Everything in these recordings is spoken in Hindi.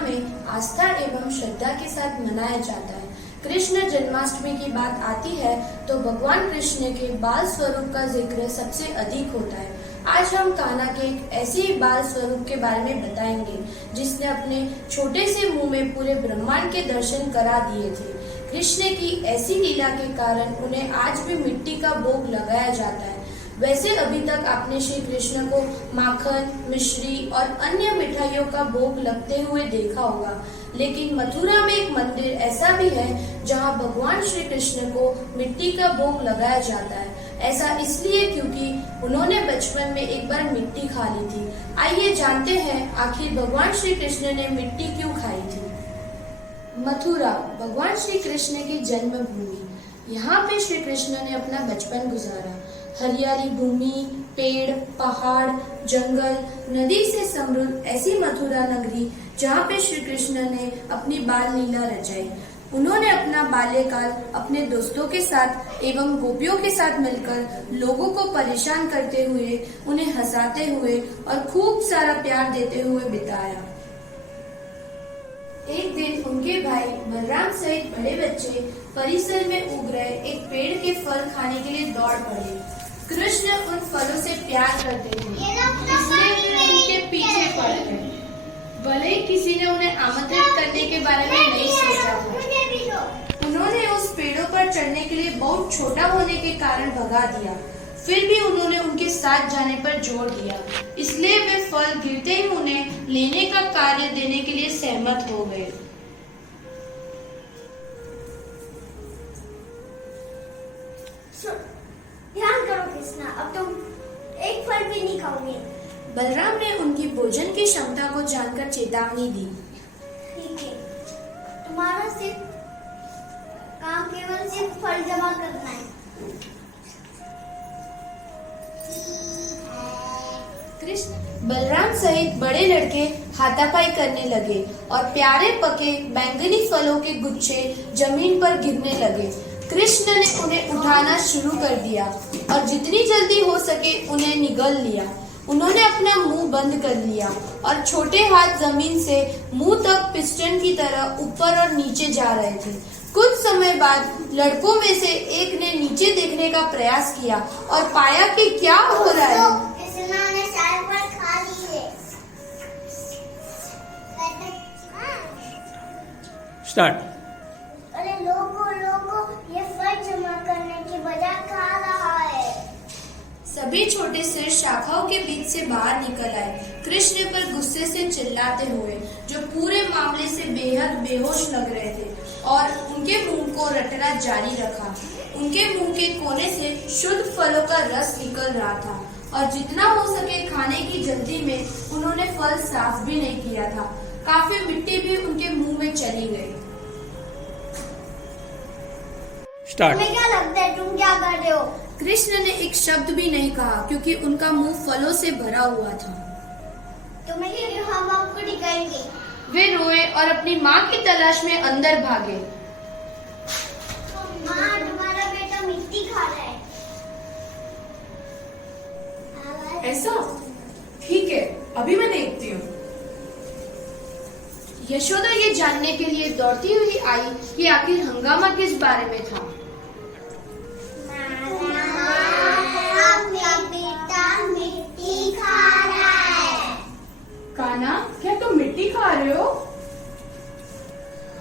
में आस्था एवं श्रद्धा के साथ मनाया जाता है। कृष्ण जन्माष्टमी की बात आती है तो भगवान कृष्ण के बाल स्वरूप का जिक्र सबसे अधिक होता है। आज हम कान्हा के एक ऐसे ही बाल स्वरूप के बारे में बताएंगे जिसने अपने छोटे से मुंह में पूरे ब्रह्मांड के दर्शन करा दिए थे। कृष्ण की ऐसी लीला के कारण उन्हें आज भी मिट्टी का भोग लगाया जाता है। वैसे अभी तक आपने श्री कृष्ण को माखन, मिश्री और अन्य मिठाइयों का भोग लगते हुए देखा होगा, लेकिन मथुरा में एक मंदिर ऐसा भी है जहां भगवान श्री कृष्ण को मिट्टी का भोग लगाया जाता है। ऐसा इसलिए क्योंकि उन्होंने बचपन में एक बार मिट्टी खा ली थी। आइए जानते हैं आखिर भगवान श्री कृष्ण ने मिट्टी क्यों खाई थी। मथुरा भगवान श्री कृष्ण की जन्मभूमि। यहाँ पे श्री कृष्ण ने अपना बचपन गुजारा। हरियाली भूमि, पेड़, पहाड़, जंगल, नदी से समृद्ध ऐसी मथुरा नगरी जहाँ पे श्री कृष्ण ने अपनी बाल लीला रचाई। उन्होंने अपना बाल्यकाल अपने दोस्तों के साथ एवं गोपियों के साथ मिलकर लोगों को परेशान करते हुए, उन्हें हंसाते हुए और खूब सारा प्यार देते हुए बिताया। एक दिन उनके भाई बलराम सहित बड़े बच्चे परिसर में उग रहे एक पेड़ के फल खाने के लिए दौड़ पड़े। कृष्ण उन फलों से प्यार करते थे, इसलिए वे उनके पीछे पड़ गए। भले ही किसी ने उन्हें आमंत्रित करने के बारे में नहीं सोचा था। उन्होंने उस पेड़ों पर चढ़ने के लिए बहुत छोटा होने के कारण भगा दिया। फिर भी उन्होंने उनके साथ जाने पर जोर दिया, इसलिए वे फल गिरते ही उन्हें लेने का कार्य देने के लिए सहमत हो गए। ध्यान करो कृष्णा, अब तुम एक फल भी नहीं खाओगे। बलराम ने उनकी भोजन की क्षमता को जानकर चेतावनी दी। ठीक है, तुम्हारा सिर्फ काम केवल सिर्फ फल जमा करना है। कृष्ण बलराम सहित बड़े लड़के हाथापाई करने लगे और प्यारे पके बैंगनी फलों के गुच्छे जमीन पर गिरने लगे। कृष्ण ने उन्हें उठाना शुरू कर दिया और जितनी जल्दी हो सके उन्हें निगल लिया। उन्होंने अपना मुंह बंद कर लिया और छोटे हाथ जमीन से मुंह तक पिस्टन की तरह ऊपर और नीचे जा रहे थे। कुछ समय बाद लड़कों में से एक ने नीचे देखने का प्रयास किया और पाया कि क्या हो रहा है। कृष्णा ने सारे फल खा लिए। स्टार्ट। अरे लोगों ये फल जमा करने की बजाय खा रहा है। सभी छोटे सिर शाखाओं के बीच से बाहर निकल आए, कृष्ण पर गुस्से से चिल्लाते हुए, जो पूरे मामले से बेहद बेहोश लग रहे थे, और उनके मुंह को रटना जारी रखा। उनके मुंह के कोने से शुद्ध फलों का रस निकल रहा था और जितना हो सके खाने की जल्दी में उन्होंने फल साफ भी नहीं किया था। काफी मिट्टी भी उनके मुंह में चली गई। स्टार्ट। तुम्हें क्या लगता है तुम क्या कर रहे हो? कृष्ण ने एक शब्द भी नहीं कहा क्योंकि उनका मुंह फलों से भरा हुआ था। तुम्हें हम आपको दिखाएंगे। वे रोए और अपनी माँ की तलाश में अंदर भागे। माँ, तुम्हारा बेटा मिट्टी खा रहा है। ऐसा? ठीक है, अभी मैं देखती हूँ। यशोदा ये जानने के लिए दौड़ती हुई आई कि आखिर हंगामा किस बारे में था। आपका बेटा मिट्टी खा रहा है। कान्हा, क्या तुम मिट्टी खा रहे हो?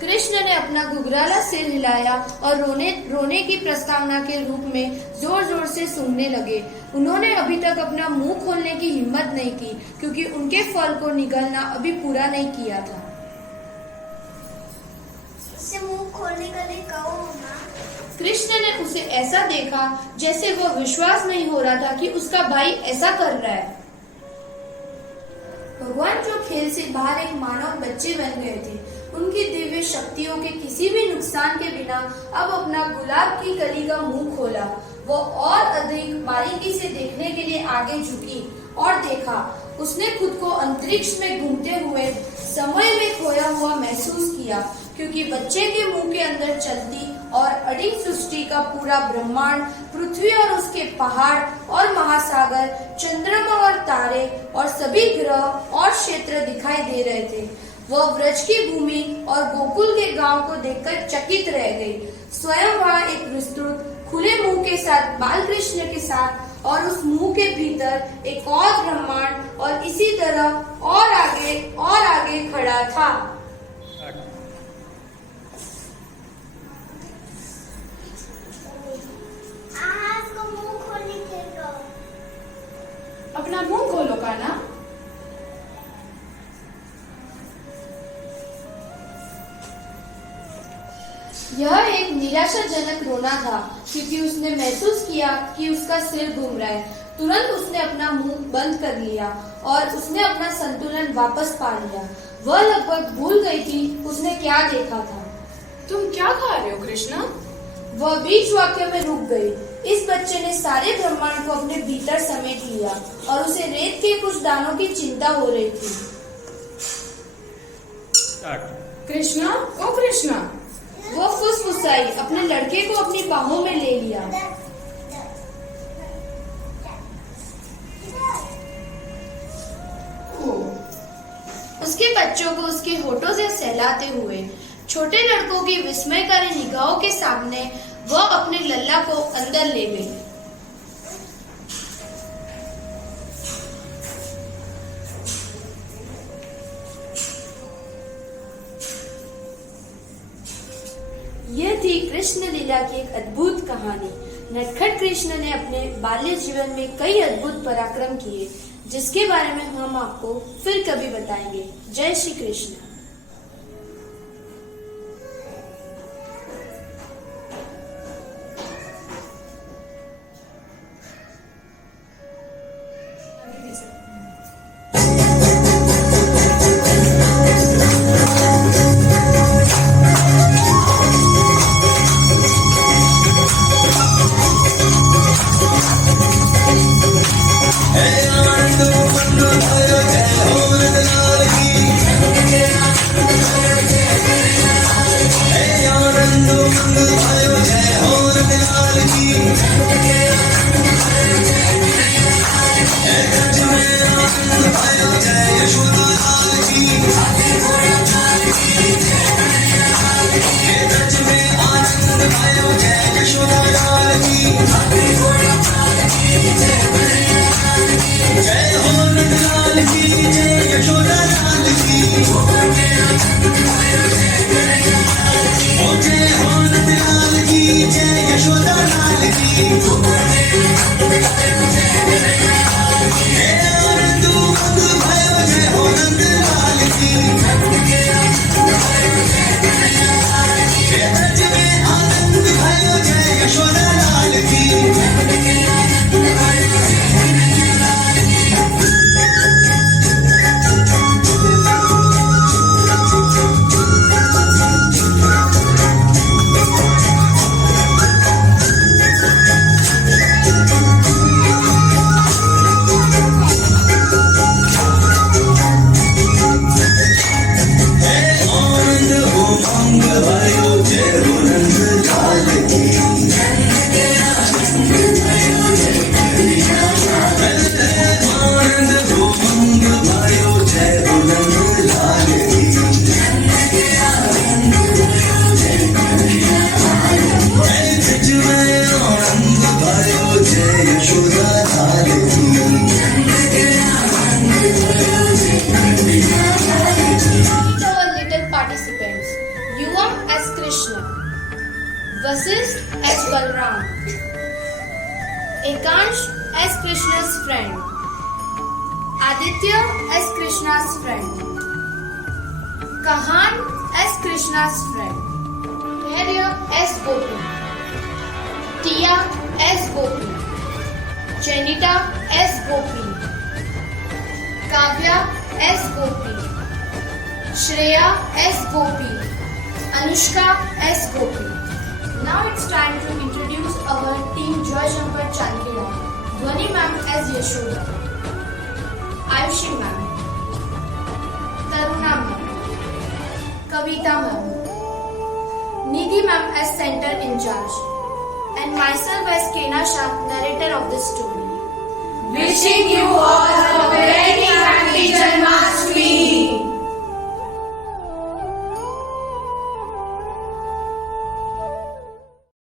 कृष्ण ने अपना घुघराला सिर हिलाया और रोने की प्रस्तावना के रूप में जोर जोर से सूंघने लगे। उन्होंने अभी तक अपना मुंह खोलने की हिम्मत नहीं की क्योंकि उनके फल को निगलना अभी पूरा नहीं किया था। इसे मुंह खोलने के लिए कहो ना। कृष्ण ने उसे ऐसा देखा जैसे वह विश्वास नहीं हो रहा था कि उसका भाई ऐसा कर रहा है। भगवान जो खेल से बाहर एक मानव बच्चे बन गए थे, उनकी दिव्य शक्तियों के किसी भी नुकसान के बिना अब अपना गुलाब की कली का मुंह खोला। वो और अधिक बारीकी से देखने के लिए आगे झुकी और देखा। उसने खुद को अंतरिक्ष में घूमते हुए समय में खोया हुआ महसूस किया, क्योंकि बच्चे के मुंह के अंदर चलती और अड़ी सृष्टि का पूरा ब्रह्मांड, पृथ्वी और उसके पहाड़ और महासागर, चंद्रमा और तारे और सभी ग्रह और क्षेत्र दिखाई दे रहे थे। वह व्रज की भूमि और गोकुल के गांव को देखकर चकित रह गई। स्वयं वहां एक विस्तृत खुले मुंह के साथ बाल कृष्ण के साथ और उस मुंह के भीतर एक और ब्रह्मांड और इसी तरह और आगे खड़ा था। आज को मुंह खोलने के दो। अपना मुंह खोलो कान्हा। यह एक निराशाजनक रोना था क्योंकि उसने महसूस किया कि उसका सिर घूम रहा है। तुरंत उसने अपना मुंह बंद कर लिया और उसने अपना संतुलन वापस पा लिया। वह लगभग भूल गई थी उसने क्या देखा था। तुम क्या खा रहे हो कृष्णा? वह बीच वाक्य में रुक गई। इस बच्चे ने सारे ब्रह्मांड को अपने भीतर समेट लिया और उसे रेत के कुछ दानों की चिंता हो रही थी। कृष्णा, ओ कृष्णा। वह फुसफुसाई, अपने लड़के को अपनी बाहों में ले लिया। उसके बच्चों को उसके होठों से सहलाते हुए छोटे लड़कों की विस्मयकारी निगाहों के सामने वह अपने लल्ला को अंदर ले गई। यह थी कृष्ण लीला की एक अद्भुत कहानी। नटखट कृष्ण ने अपने बाल्य जीवन में कई अद्भुत पराक्रम किए, जिसके बारे में हम आपको फिर कभी बताएंगे। जय Shri Krishna. Vasisth as Balram, Ekansh as Krishna's friend, Aditya as Krishna's friend, Kahan as Krishna's friend, Maria as Gopi, Tia as Gopi, Janita as Gopi, Kavya as Gopi, Shreya as Gopi, Anushka as Gopi. Now it's time to introduce our team Joy Shankar Chandkila. Dhwani ma'am as Yashoda, Ayushi ma'am, Taruna ma'am, Kavita ma'am, Nidhi ma'am as center in charge, and myself as Kena Shah, narrator of this story. Wishing